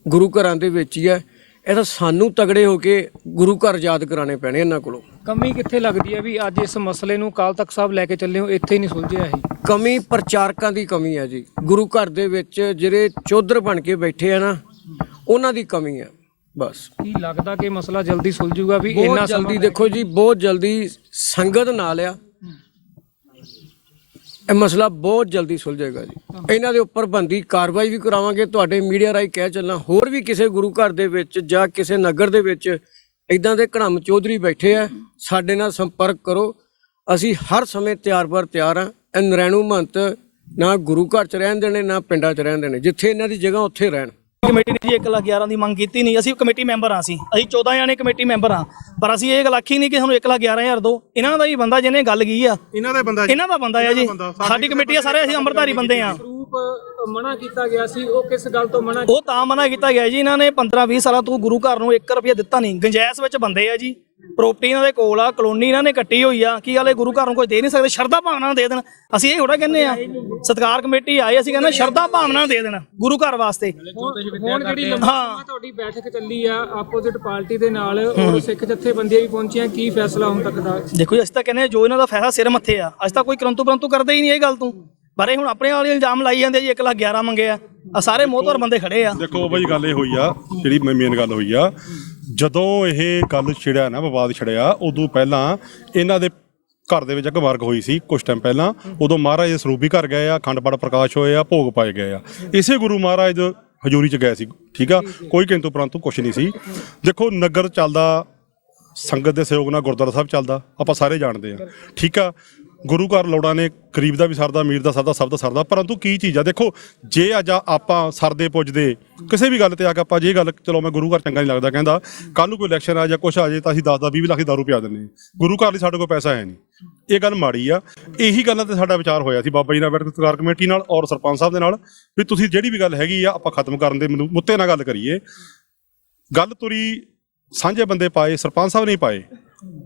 ਗੁਰੂ ਘਰਾਂ ਦੇ ਵਿੱਚ ਹੀ ਹੈ। ਇਹ ਤਾਂ ਸਾਨੂੰ ਤਗੜੇ ਹੋ ਕੇ ਗੁਰੂ ਘਰ ਯਾਦ ਕਰਾਣੇ ਪੈਣੇ ਇਹਨਾਂ ਕੋਲੋਂ। ਕਮੀ ਕਿੱਥੇ ਲੱਗਦੀ ਹੈ ਵੀ ਅੱਜ ਇਸ ਮਸਲੇ ਨੂੰ ਅਕਾਲ ਤਖਤ ਸਾਹਿਬ ਲੈ ਕੇ ਚੱਲੇ ਹੋ ਇੱਥੇ ਹੀ ਨਹੀਂ ਸੁਲਝਿਆ ਇਹ? ਕਮੀ ਪ੍ਰਚਾਰਕਾਂ ਦੀ ਕਮੀ ਹੈ ਜੀ। ਗੁਰੂ ਘਰ ਦੇ ਵਿੱਚ ਜਿਹੜੇ ਚੌਧਰ ਬਣ ਕੇ ਬੈਠੇ ਆ ਨਾ ਉਹਨਾਂ ਦੀ ਕਮੀ ਹੈ ਬਸ। ਕੀ ਲੱਗਦਾ ਕਿ ਮਸਲਾ ਜਲਦੀ ਸੁਲਝੂਗਾ ਵੀ ਇੰਨਾ ਜਲਦੀ ਦੇਖੋ ਜੀ ਬਹੁਤ ਜਲਦੀ ਸੰਗਤ ਨਾਲ ਆ। ਇਹ ਮਸਲਾ ਬਹੁਤ ਜਲਦੀ ਸੁਲਝੇਗਾ ਜੀ। ਇਹਨਾਂ ਦੇ ਉੱਪਰ ਬੰਦੀ ਕਾਰਵਾਈ ਵੀ ਕਰਾਵਾਂਗੇ। ਤੁਹਾਡੇ ਮੀਡੀਆ ਰਾਹੀਂ ਕਹਿ ਚੱਲਣਾ ਹੋਰ ਵੀ ਕਿਸੇ ਗੁਰੂ ਘਰ ਦੇ ਵਿੱਚ ਜਾਂ ਕਿਸੇ ਨਗਰ ਦੇ ਵਿੱਚ ਇਦਾਂ ਦੇ ਘੜਮ ਚੌਧਰੀ ਬੈਠੇ ਆ, ਸਾਡੇ ਨਾਲ ਸੰਪਰਕ ਕਰੋ। ਅਸੀਂ ਹਰ ਸਮੇਂ ਤਿਆਰ ਬਰ ਤਿਆਰ ਆ। ਇਹ ਨਰੈਣੂ ਮਹੰਤ ਨਾ ਗੁਰੂ ਘਰ ਚ ਰਹਿਣ ਦੇਣੇ ਨਾ ਪਿੰਡਾਂ ਚ ਰਹਿਣ ਦੇਣੇ ਜਿੱਥੇ ਇਹਨਾਂ ਦੀ ਜਗ੍ਹਾ ਉੱਥੇ ਰਹਿਣ। ਕਮੇਟੀ ਨੇ ਜੀ 1 ਲੱਖ 11 ਦੀ ਮੰਗ ਕੀਤੀ ਨਹੀਂ ਅਸੀਂ ਕਮੇਟੀ ਮੈਂਬਰ ਆ ਅਸੀਂ ਅਸੀਂ 14 ਜਾਣੇ ਕਮੇਟੀ ਮੈਂਬਰ ਆ ਪਰ ਅਸੀਂ ਇਹ ਗੱਲ ਆਖੀ ਨਹੀਂ ਕਿ ਸਾਨੂੰ 1 ਲੱਖ 11000 ਦਿਓ ਇਹਨਾਂ ਦਾ ਹੀ ਬੰਦਾ ਜਿਹਨੇ ਗੱਲ ਕੀ ਆ ਇਹਨਾਂ ਦਾ ਬੰਦਾ ਇਹਨਾਂ ਦਾ ਬੰਦਾ ਆ ਜੀ ਸਾਡੀ ਕਮੇਟੀ ਆ ਸਾਰੇ ਅਸੀਂ ਅੰਮ੍ਰਿਤਧਾਰੀ ਬੰਦੇ ਆ ਰੂਪ ਮਨਾ ਕੀਤਾ ਗਿਆ ਸੀ ਉਹ ਕਿਸ ਗੱਲ ਤੋਂ ਮਨਾ ਉਹ ਤਾਂ ਮਨਾ ਕੀਤਾ ਗਿਆ ਜੀ ਇਹਨਾਂ ਨੇ 15 20 ਸਾਲਾਂ ਤੋਂ ਗੁਰੂ ਘਰ ਨੂੰ 1 ਰੁਪਿਆ ਦਿੱਤਾ ਨਹੀਂ ਗੰਜੈਸ ਵਿੱਚ ਬੰਦੇ ਆ ਜੀ। ਪ੍ਰਾਪਰਟੀ ਇਹਨਾਂ ਦੇ ਕੋਲ ਆ ਕਲੋਨੀ ਇਹਨਾਂ ਨੇ ਕੱਟੀ ਹੋਈ ਆ ਕੀ ਹਾਲੇ ਗੁਰੂ ਘਰ ਨੂੰ ਕੋਈ ਦੇ ਨਹੀਂ ਸਕਦੇ? ਸ਼ਰਧਾ ਭਾਵਨਾ ਨਾਲ ਦੇ ਦੇਣ। ਅਸੀਂ ਇਹ ਥੋੜਾ ਕਹਿੰਦੇ ਆ ਸਤਕਾਰ ਕਮੇਟੀ ਆਏ ਅਸੀਂ ਕਹਿੰਦੇ ਸ਼ਰਧਾ ਭਾਵਨਾ ਨਾਲ ਦੇ ਦੇਣ ਗੁਰੂ ਘਰ ਵਾਸਤੇ। ਹੁਣ ਜਿਹੜੀ ਲੰਬੀ ਹਾਂ। ਤੁਹਾਡੀ ਬੈਠਕ ਚੱਲੀ ਆ ਆਪੋਜ਼ਿਟ ਪਾਰਟੀ ਦੇ ਨਾਲ ਔਰ ਸਿੱਖ ਜਥੇਬੰਦੀਆਂ ਵੀ ਪਹੁੰਚੀਆਂ ਕੀ ਫੈਸਲਾ ਹੁਣ ਤੱਕ ਦਾ? ਦੇਖੋ ਜੀ ਅਸੀਂ ਤਾਂ ਕਹਿੰਦੇ ਹਾਂ ਜੋ ਇਹਨਾਂ ਦਾ ਫੈਸਲਾ ਸਿਰ ਮੱਥੇ ਆ ਅਸੀਂ ਤਾਂ ਕੋਈ ਕਰੰਤੂ ਪਰੰਤੂ ਕਰਦੇ ਹੀ ਨਹੀਂ ਇਹ ਗੱਲ ਤੋਂ। ਪਰ ਇਹ ਹੁਣ ਆਪਣੇ ਵਾਲੇ ਇਲਜ਼ਾਮ ਲਾਈ ਜਾਂਦੇ ਜੀ 1 ਲੱਖ 11 ਮੰਗੇ ਆ। ਆ ਸਾਰੇ ਮੋਹਤਵਰ ਬੰਦੇ ਖੜੇ ਆ। ਦੇਖੋ ਬਈ ਗੱਲ ਇਹ ਹੋਈ ਆ ਜਿਹੜੀ ਮੇਨ ਗੱਲ ਹੋਈ ਆ ਜਦੋਂ ਇਹ ਗੱਲ ਛਿੜਿਆ ਨਾ ਵਿਵਾਦ ਛਿੜਿਆ ਉਦੋਂ ਪਹਿਲਾਂ ਇਹਨਾਂ ਦੇ ਘਰ ਦੇ ਵਿੱਚ ਇੱਕ ਵਰਗ ਹੋਈ ਸੀ ਕੁਝ ਟਾਈਮ ਪਹਿਲਾਂ। ਉਦੋਂ ਮਹਾਰਾਜ ਸਰੂਪ ਘਰ ਗਏ ਆ ਅਖੰਡ ਪਾਠ ਪ੍ਰਕਾਸ਼ ਹੋਏ ਆ ਭੋਗ ਪਾਏ ਗਏ ਆ। ਇਸੇ ਗੁਰੂ ਮਹਾਰਾਜ ਹਜ਼ੂਰੀ ਚ ਗਏ ਸੀ ਠੀਕ ਆ? ਕੋਈ ਕਿੰਤੂ ਪਰੰਤੂ ਕੁਝ ਨਹੀਂ ਸੀ। ਦੇਖੋ ਨਗਰ ਚੱਲਦਾ ਸੰਗਤ ਦੇ ਸਹਿਯੋਗ ਨਾਲ ਗੁਰਦੁਆਰਾ ਸਾਹਿਬ ਚੱਲਦਾ ਆਪਾਂ ਸਾਰੇ ਜਾਣਦੇ ਆ ਠੀਕ ਆ? ਗੁਰੂ ਘਰ ਲੋੜਾਂ ਨੇ, ਗਰੀਬ ਦਾ ਵੀ ਸਰਦਾ, ਅਮੀਰ ਦਾ ਸਰਦਾ, ਸਭ ਦਾ ਸਰਦਾ, ਪਰੰਤੂ ਕੀ ਚੀਜ਼ ਆ? ਦੇਖੋ, ਜੇ ਅੱਜ ਆ- ਆਪਾਂ ਸਰਦੇ ਪੁੱਜਦੇ, ਕਿਸੇ ਵੀ ਗੱਲ ਤੇ ਆ ਕੇ ਆਪਾਂ ਜੇ ਗੱਲ, ਚਲੋ ਮੈਂ ਗੁਰੂ ਘਰ ਚੰਗਾ ਨਹੀਂ ਲੱਗਦਾ ਕਹਿੰਦਾ ਕੱਲ ਨੂੰ ਕੋਈ ਇਲੈਕਸ਼ਨ ਆ ਜਾਂ ਕੁਛ ਆ ਜੇ ਤਾਂ ਅਸੀਂ 10 10 20 ਲੱਖ ਦੀ ਦਾਰੂ ਪਿਆ ਦਿੰਦੇ ਗੁਰੂ ਘਰ ਲਈ ਸਾਡੇ ਕੋਲ ਪੈਸਾ ਹੈ ਨਹੀਂ। ਇਹ ਗੱਲ ਮਾੜੀ ਆ। ਇਹੀ ਗੱਲਾਂ ਤੇ ਸਾਡਾ ਵਿਚਾਰ ਹੋਇਆ ਸੀ ਬਾਬਾ ਜੀ ਨਾਲ ਬੈਠ ਕੇ ਸਰਕਾਰ ਕਮੇਟੀ ਨਾਲ ਔਰ ਸਰਪੰਚ ਸਾਹਿਬ ਦੇ ਨਾਲ, ਵੀ ਤੁਸੀਂ ਜਿਹੜੀ ਵੀ ਗੱਲ ਹੈਗੀ ਆ, ਆਪਾਂ ਖਤਮ ਕਰਨ ਦੇ ਮੈਨੂੰ ਮੁੱਤੇ ਨਾਲ ਗੱਲ ਕਰੀਏ। ਗੱਲ ਤੁਰੀ ਸਾਂਝੇ ਬੰਦੇ ਪਾਏ, ਸਰਪੰਚ ਸਾਹਿਬ ਨਹੀਂ ਪਾਏ।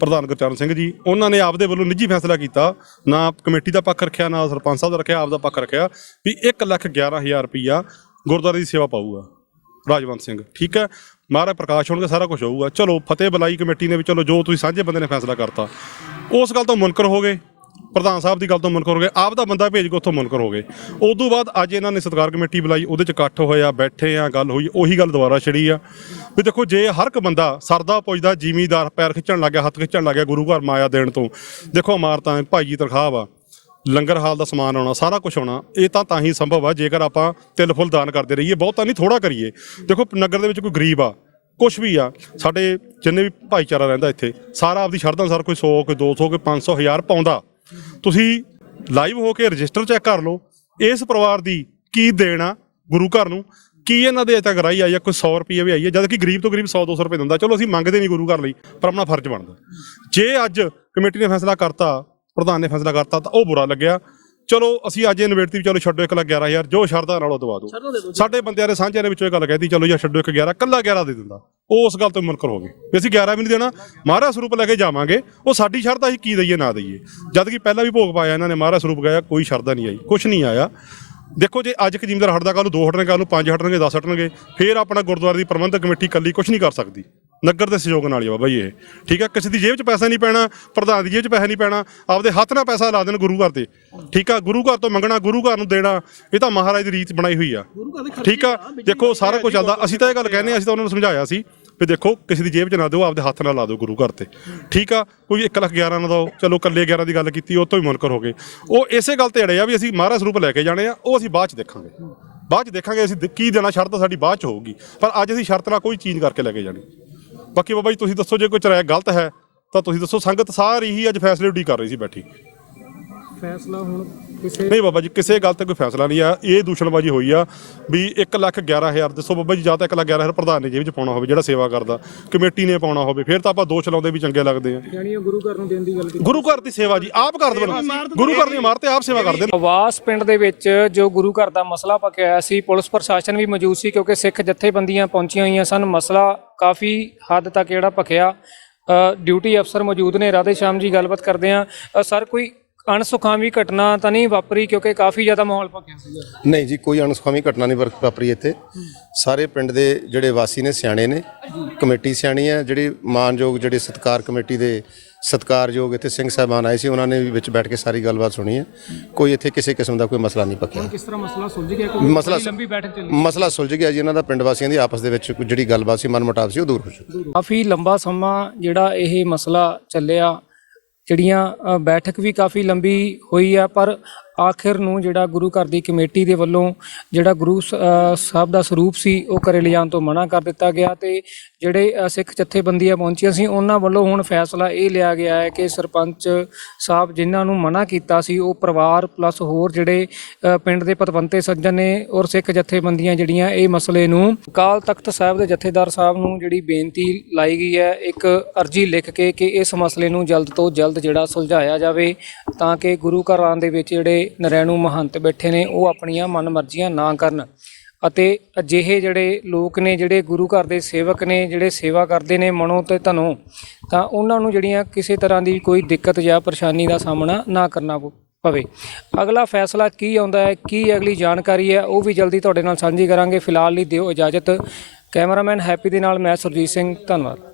ਪ੍ਰਧਾਨ ਗੁਰਚਰਨ ਸਿੰਘ ਜੀ, ਉਹਨਾਂ ਨੇ ਆਪਦੇ ਵੱਲੋਂ ਨਿੱਜੀ ਫੈਸਲਾ ਕੀਤਾ, ਨਾ ਕਮੇਟੀ ਦਾ ਪੱਖ ਰੱਖਿਆ, ਨਾ ਸਰਪੰਚ ਸਾਹਿਬ ਦਾ ਰੱਖਿਆ, ਆਪਦਾ ਪੱਖ ਰੱਖਿਆ ਵੀ 1 ਲੱਖ 11000 ਰੁਪਈਆ ਗੁਰਦੁਆਰੇ ਦੀ ਸੇਵਾ ਪਾਊਗਾ, ਰਾਜਵੰਤ ਸਿੰਘ। ਠੀਕ ਹੈ? ਮਹਾਰਾਜ ਪ੍ਰਕਾਸ਼ ਹੋਣਗੇ, ਸਾਰਾ ਕੁਝ ਹੋਊਗਾ। ਚਲੋ, ਫਤਿਹ ਬੁਲਾਈ ਕਮੇਟੀ ਨੇ ਵੀ, ਚਲੋ ਜੋ ਤੁਸੀਂ ਸਾਂਝੇ ਬੰਦੇ ਨੇ ਫੈਸਲਾ ਕਰਤਾ। ਉਸ ਗੱਲ ਤੋਂ ਮੁਨਕਰ ਹੋ ਗਏ। ਪ੍ਰਧਾਨ ਸਾਹਿਬ ਦੀ ਗੱਲ ਤੋਂ ਮੁਨਕਰ ਹੋ ਗਏ ਆਪ ਦਾ ਬੰਦਾ ਭੇਜ ਕੇ ਉੱਥੋਂ ਮੁਨਕਰ ਹੋ ਗਏ ਉਸ ਤੋਂ ਬਾਅਦ ਅੱਜ ਇਹਨਾਂ ਨੇ ਸਤਿਕਾਰ ਕਮੇਟੀ ਬੁਲਾਈ, ਉਹਦੇ ਚ ਇਕੱਠ ਹੋਇਆ ਬੈਠੇ ਆ, ਗੱਲ ਹੋਈ, ਉਹੀ ਗੱਲ ਦੁਬਾਰਾ ਛਿੜੀ ਆ। ਵੀ ਦੇਖੋ, ਜੇ ਹਰ ਇੱਕ ਬੰਦਾ ਸਰਦਾ ਪੁੱਜਦਾ, ਜ਼ਿਮੀਦਾਰ ਪੈਰ ਖਿੱਚਣ ਲੱਗਿਆ, ਹੱਥ ਖਿੱਚਣ ਲੱਗਿਆ ਗੁਰੂ ਘਰ ਮਾਇਆ ਦੇਣ ਤੋਂ, ਦੇਖੋ ਇਮਾਰਤਾਂ ਭਾਈ ਜੀ ਤਨਖਾਹ ਵਾ, ਲੰਗਰ ਹਾਲ ਦਾ ਸਮਾਨ ਆਉਣਾ, ਸਾਰਾ ਕੁਝ ਆਉਣਾ, ਇਹ ਤਾਂ ਤਾਂ ਹੀ ਸੰਭਵ ਆ, ਜੇਕਰ ਆਪਾਂ ਤਿਲ ਫੁੱਲ ਦਾਨ ਕਰਦੇ ਰਹੀਏ, ਬਹੁਤਾ ਨਹੀਂ ਥੋੜਾ ਕਰੀਏ। ਦੇਖੋ, ਨਗਰ ਦੇ ਵਿੱਚ ਕੋਈ ਗਰੀਬ ਆ ਕੁਝ ਵੀ ਆ, ਸਾਡੇ ਜਿੰਨੇ ਵੀ ਭਾਈਚਾਰਾ ਰਹਿੰਦਾ ਇੱਥੇ, ਸਾਰਾ ਆਪਦੀ ਸ਼ਰਧਾ ਅਨੁਸਾਰ ਕੋਈ 100 ਕੋਈ 200 ਕੋਈ 500 1000 ਪਾਉਂਦਾ। ਤੁਸੀਂ ਲਾਈਵ ਹੋ ਕੇ ਰਜਿਸਟਰ ਚੈੱਕ ਕਰ ਲਓ, ਇਸ ਪਰਿਵਾਰ ਦੀ ਕੀ ਦੇਣਾ ਗੁਰੂ ਘਰ ਨੂੰ, ਕੀ ਇਹਨਾਂ ਦੇ ਅਜੇ ਤੱਕ ਰਾਈ ਆਈ ਆ, ਕੋਈ 100 ਰੁਪਏ ਵੀ ਆਈ ਹੈ ਜਦ ਕਿ ਗਰੀਬ ਤੋਂ ਗਰੀਬ 100 200 ਰੁਪਏ ਦਿੰਦਾ, ਚਲੋ ਅਸੀਂ ਮੰਗਦੇ ਨਹੀਂ ਗੁਰੂ ਘਰ ਲਈ, ਪਰ ਆਪਣਾ ਫਰਜ਼ ਬਣਦਾ। ਜੇ ਅੱਜ ਕਮੇਟੀ ਨੇ ਫੈਸਲਾ ਕਰਤਾ, ਪ੍ਰਧਾਨ ਨੇ ਫੈਸਲਾ ਕਰਤਾ, ਤਾਂ ਉਹ ਬੁਰਾ ਲੱਗਿਆ। ਚਲੋ ਅਸੀਂ ਅੱਜ ਇਹ ਨਿਬੇੜਤੀ ਵੀ ਚਲੋ ਛੱਡੋ 1 ਲੱਖ 11000 ਜੋ ਸ਼ਰਧਾ ਨਾਲੋਂ ਦਵਾ ਦਿਓ। ਸਾਡੇ ਬੰਦਿਆਂ ਦੇ ਸਾਂਝਿਆਂ ਦੇ ਵਿੱਚੋਂ ਇਹ ਗੱਲ ਕਹਿਤੀ ਚਲੋ ਯਾ ਛੱਡੋ 1 11 ਕੱਲਾ 11 ਦੇ ਦਿੰਦਾ। ਉਹ ਉਸ ਗੱਲ ਤੋਂ ਮੁਨਕਰ ਹੋ ਗਏ। ਵੀ ਅਸੀਂ 11 ਵੀ ਨਹੀਂ ਦੇਣਾ ਮਹਾਰਾਜ ਸਰੂਪ ਲੈ ਕੇ ਜਾਵਾਂਗੇ ਉਹ ਸਾਡੀ ਸ਼ਰਧਾ ਅਸੀਂ ਕੀ ਦਈਏ ਨਾ ਦਈਏ। ਜਦ ਕਿ ਪਹਿਲਾਂ ਵੀ ਭੋਗ ਪਾਇਆ ਇਹਨਾਂ ਨੇ ਮਹਾਰਾਜ ਸਰੂਪ ਗਿਆ ਕੋਈ ਸ਼ਰਧਾ ਨਹੀਂ ਆਈ ਕੁਝ ਨਹੀਂ ਆਇਆ। ਦੇਖੋ ਜੇ ਅੱਜ ਇੱਕ ਜ਼ਿਮੀਂਦਾਰ ਹਟਦਾ ਕੱਲ ਨੂੰ ਦੋ ਹਟਣਗੇ ਕੱਲ ਨੂੰ ਪੰਜ ਹਟਣਗੇ 10 ਹਟਣਗੇ ਫੇਰ ਆਪਣਾ ਗੁਰਦੁਆਰੇ ਦੀ ਪ੍ਰਬੰਧਕ ਕਮੇਟੀ ਕੱਲੀ ਕੁਝ ਨਹੀਂ ਕਰ ਸਕਦੀ। ਨਗਰ ਦੇ ਸਹਿਯੋਗ ਨਾਲ ਹੀ ਆ ਬਾਬਾ ਜੀ ਇਹ। ਠੀਕ ਹੈ ਕਿਸੇ ਦੀ ਜੇਬ 'ਚ ਪੈਸਾ ਨਹੀਂ ਪੈਣਾ ਪ੍ਰਧਾਨ ਦੀ ਜੇਬ 'ਚ ਪੈਸਾ ਨਹੀਂ ਪੈਣਾ ਆਪਦੇ ਹੱਥ ਨਾਲ ਪੈਸਾ ਲਾ ਦੇਣ ਗੁਰੂ ਘਰ ਤੇ ਠੀਕ ਆ ਗੁਰੂ ਘਰ ਤੋਂ ਮੰਗਣਾ ਗੁਰੂ ਘਰ ਨੂੰ ਦੇਣਾ ਇਹ ਤਾਂ ਮਹਾਰਾਜ ਦੀ ਰੀਤ ਬਣਾਈ ਹੋਈ ਆ। ਠੀਕ ਆ ਦੇਖੋ ਸਾਰਾ ਕੁਝ ਚੱਲਦਾ ਅਸੀਂ ਤਾਂ ਇਹ ਗੱਲ ਕਹਿੰਦੇ ਅਸੀਂ ਤਾਂ ਉਹਨਾਂ ਨੂੰ ਸਮਝਾਇਆ ਸੀ ਵੀ ਦੇਖੋ ਕਿਸੇ ਦੀ ਜੇਬ 'ਚ ਨਾ ਦਿਓ ਆਪਦੇ ਹੱਥ ਨਾਲ ਲਾ ਦਿਓ ਗੁਰੂ ਘਰ ਤੇ। ਠੀਕ ਆ ਕੋਈ 1 ਲੱਖ 11 ਨਾ ਦਿਓ ਚਲੋ ਕੱਲੇ 11 ਦੀ ਗੱਲ ਕੀਤੀ ਉਹ ਤੋਂ ਹੀ ਮੁਨਕਰ ਹੋ ਗਏ ਉਹ ਇਸੇ ਗੱਲ ਤੇ ਅੜੇ ਆ ਵੀ ਅਸੀਂ ਮਹਾਰਾਜ ਸਰੂਪ ਲੈ ਕੇ ਜਾਣੇ ਆ ਉਹ ਅਸੀਂ ਬਾਅਦ 'ਚ ਦੇਖਾਂਗੇ। ਬਾਅਦ 'ਚ ਦੇਖਾਂਗੇ ਅਸੀਂ ਕੀ ਦੇਣਾ ਸ਼ਰਤ ਸਾਡੀ ਬਾਅਦ 'ਚ ਹੋਊਗੀ ਪਰ ਅੱਜ ਅਸੀਂ ਸ਼ਰਤ ਨਾਲ ਕੋਈ ਚੀਜ਼ ਕਰਕੇ ਲੈ ਕੇ ਜਾਣੀ। ਬਾਕੀ ਬਾਬਾ ਜੀ, ਤੁਸੀਂ ਦੱਸੋ ਜੇ ਕੋਈ ਚਰਾਇਆ ਗਲਤ ਹੈ, ਤਾਂ ਤੁਸੀਂ ਦੱਸੋ। ਸੰਗਤ ਸਾਰੀ ਹੀ ਅੱਜ ਫੈਸਲੇ ਉਡੀ ਕਰ ਰਹੀ ਸੀ ਬੈਠੀ। ਫੈਸਲਾ ਹੁਣ ਕਿਸੇ ਨਹੀਂ ਬਾਬਾ ਜੀ ਕਿਸੇ ਗੱਲ ਤੇ ਕੋਈ ਫੈਸਲਾ ਨਹੀਂ ਆ। ਇਹ ਦੂਸ਼ਣਬਾਜ਼ੀ ਹੋਈ ਆ ਵੀ 1 ਲੱਖ 11000 ਦੱਸੋ ਬਾਬਾ ਜੀ ਜਾਂ ਤਾਂ 1 ਲੱਖ 11000 ਪ੍ਰਧਾਨ ਨੇ ਜੇਬ 'ਚ ਪਾਉਣਾ ਹੋਵੇ ਜਿਹੜਾ ਸੇਵਾ ਕਰਦਾ ਕਮੇਟੀ ਨੇ ਪਾਉਣਾ ਹੋਵੇ ਫਿਰ ਤਾਂ ਆਪਾਂ ਦੋ ਚਲਾਉਂਦੇ ਵੀ ਚੰਗੇ ਲੱਗਦੇ ਆ। ਯਾਨੀ ਉਹ ਗੁਰੂ ਘਰ ਨੂੰ ਦੇਣ ਦੀ ਗੱਲ ਕੀਤੀ। ਗੁਰੂ ਘਰ ਦੀ ਸੇਵਾ ਜੀ ਆਪ ਕਰ ਦੇਣ ਗੁਰੂ ਘਰ ਦੀ ਇਮਾਰਤ ਆਪ ਸੇਵਾ ਕਰਦੇ ਨੇ। ਆਵਾਸ ਪਿੰਡ ਦੇ ਵਿੱਚ ਜੋ ਗੁਰੂ ਘਰ ਦਾ ਮਸਲਾ ਪੱਕਿਆ ਹੋਇਆ ਸੀ ਪੁਲਿਸ ਪ੍ਰਸ਼ਾਸਨ ਵੀ ਮੌਜੂਦ ਸੀ ਕਿਉਂਕਿ ਸਿੱਖ ਜਥੇਬੰਦੀਆਂ ਪਹੁੰਚੀਆਂ ਹੋਈਆਂ ਸਨ। ਮਸਲਾ ਕਾਫੀ ਹੱਦ ਤੱਕ ਜਿਹੜਾ ਪੱਕਿਆ। ਡਿਊਟੀ ਅਫਸਰ ਮੌਜੂਦ ਨੇ। ਰਾਧੇ ਸ਼ਾਮ ਜੀ ਗੱਲਬਾਤ ਕਰਦੇ ਆ। ਸਰ ਕੋਈ ਅਣਸੁਖਾਵੀ ਘਟਨਾ ਤਾਂ ਨਹੀਂ ਵਾਪਰੀ ਕਿਉਂਕਿ ਕਾਫੀ ਜ਼ਿਆਦਾ ਮਾਹੌਲ ਪੱਕਿਆ ਸੀ ਨਹੀਂ ਜੀ ਕੋਈ ਅਣਸੁਖਾਵੀ ਘਟਨਾ ਨਹੀਂ ਵਾਪਰੀ ਇੱਥੇ। ਸਾਰੇ ਪਿੰਡ ਦੇ ਜਿਹੜੇ ਵਾਸੀ ਨੇ ਸਿਆਣੇ ਨੇ ਕਮੇਟੀ ਸਿਆਣੀ ਹੈ ਜਿਹੜੀ ਮਾਨਯੋਗ ਜਿਹੜੇ ਸਤਕਾਰ ਕਮੇਟੀ ਦੇ ਸਤਕਾਰਯੋਗ ਇੱਥੇ ਸਿੰਘ ਸਾਹਿਬਾਨ ਆਏ ਸੀ ਉਹਨਾਂ ਨੇ ਵੀ ਵਿੱਚ ਬੈਠ ਕੇ ਸਾਰੀ ਗੱਲਬਾਤ ਸੁਣੀ ਹੈ। ਕੋਈ ਇੱਥੇ ਕਿਸੇ ਕਿਸਮ ਦਾ ਕੋਈ ਮਸਲਾ ਨਹੀਂ ਪੱਕਿਆ ਕਿਸ ਤਰ੍ਹਾਂ ਮਸਲਾ ਸੁਲਝ ਗਿਆ? ਕੋਈ ਮਸਲਾ ਬੜੀ ਲੰਬੀ ਬੈਠਕ ਚੱਲੀ। ਮਸਲਾ ਸੁਲਝ ਗਿਆ ਜੀ ਇਹਨਾਂ ਦਾ ਪਿੰਡ ਵਾਸੀਆਂ ਦੀ ਆਪਸ ਦੇ ਵਿੱਚ ਕੋਈ ਜਿਹੜੀ ਗੱਲਬਾਤ ਸੀ ਮਨਮੁਟਾਵ ਸੀ ਉਹ ਦੂਰ ਹੋ ਚੁੱਕੀ। ਕਾਫੀ ਲੰਬਾ ਸਮਾਂ ਜਿਹੜਾ ਇਹ ਮਸਲਾ ਚੱਲਿਆ ਜਿਹੜੀਆਂ ਬੈਠਕ ਵੀ ਕਾਫੀ ਲੰਬੀ ਹੋਈ ਆ ਪਰ ਆਖਿਰ ਨੂੰ ਜਿਹੜਾ ਗੁਰੂ ਘਰ ਦੀ ਕਮੇਟੀ ਦੇ ਵੱਲੋਂ ਜਿਹੜਾ ਗੁਰੂ ਸ- ਸਾਹਿਬ ਦਾ ਸਰੂਪ ਸੀ, ਉਹ ਘਰੇ ਲਿਜਾਣ ਤੋਂ ਮਨਾ ਕਰ ਦਿੱਤਾ ਗਿਆ ਤੇ ਜਿਹੜੇ ਸਿੱਖ ਜਥੇਬੰਦੀਆਂ ਪਹੁੰਚੀਆਂ ਸੀ, ਉਹਨਾਂ ਵੱਲੋਂ ਹੁਣ ਫੈਸਲਾ ਇਹ ਲਿਆ ਗਿਆ ਹੈ ਕਿ ਸਰਪੰਚ ਸਾਹਿਬ ਜਿਨ੍ਹਾਂ ਨੂੰ ਮਨਾ ਕੀਤਾ ਸੀ, ਉਹ ਪਰਿਵਾਰ ਪਲੱਸ ਹੋਰ ਜਿਹੜੇ ਪਿੰਡ ਦੇ ਪਤਵੰਤੇ ਸੱਜਣ ਨੇ ਔਰ ਸਿੱਖ ਜਥੇਬੰਦੀਆਂ ਜਿਹੜੀਆਂ ਇਹ ਮਸਲੇ ਨੂੰ ਕਾਲ ਤਖਤ ਸਾਹਿਬ ਦੇ ਜਥੇਦਾਰ ਸਾਹਿਬ ਨੂੰ ਜਿਹੜੀ ਬੇਨਤੀ ਲਾਈ ਗਈ ਹੈ, ਇੱਕ ਅਰਜੀ ਲਿਖ ਕੇ ਕਿ ਇਸ ਮਸਲੇ ਨੂੰ ਜਲਦ ਤੋਂ ਜਲਦ ਜਿਹੜਾ ਸੁਲਝਾਇਆ ਜਾਵੇ ਤਾਂ ਕਿ ਗੁਰੂ ਘਰਾਂ ਦੇ ਵਿੱਚ ਜਿਹੜੇ ਨਰੈਣੂ ਮਹੰਤ ਬੈਠੇ ਨੇ, ਉਹ ਆਪਣੀਆਂ ਮਨਮਰਜ਼ੀਆਂ ਨਾ ਕਰਨ। ਅਤੇ ਅਜਿਹੇ ਜਿਹੜੇ ਲੋਕ ਨੇ, ਜਿਹੜੇ ਗੁਰੂ ਘਰ ਦੇ ਸੇਵਕ ਨੇ, ਜਿਹੜੇ ਸੇਵਾ ਕਰਦੇ ਨੇ ਮਨੋਂ ਤੇ ਧਨੋਂ, ਤਾਂ ਉਹਨਾਂ ਨੂੰ ਜਿਹੜੀਆਂ ਕਿਸੇ ਤਰ੍ਹਾਂ ਦੀ ਕੋਈ ਦਿੱਕਤ ਜਾਂ ਪਰੇਸ਼ਾਨੀ ਦਾ ਸਾਹਮਣਾ ਨਾ ਕਰਨਾ ਪਵੇ। ਅਗਲਾ ਫੈਸਲਾ ਕੀ ਆਉਂਦਾ ਹੈ, ਕੀ ਅਗਲੀ ਜਾਣਕਾਰੀ ਹੈ, ਉਹ ਵੀ ਜਲਦੀ ਤੁਹਾਡੇ ਨਾਲ ਸਾਂਝੀ ਕਰਾਂਗੇ। ਫਿਲਹਾਲ ਲਈ ਦਿਓ ਇਜਾਜ਼ਤ। ਕੈਮਰਾਮੈਨ ਹੈਪੀ ਦੇ ਨਾਲ ਮੈਂ ਸੁਰਜੀਤ ਸਿੰਘ, ਧੰਨਵਾਦ।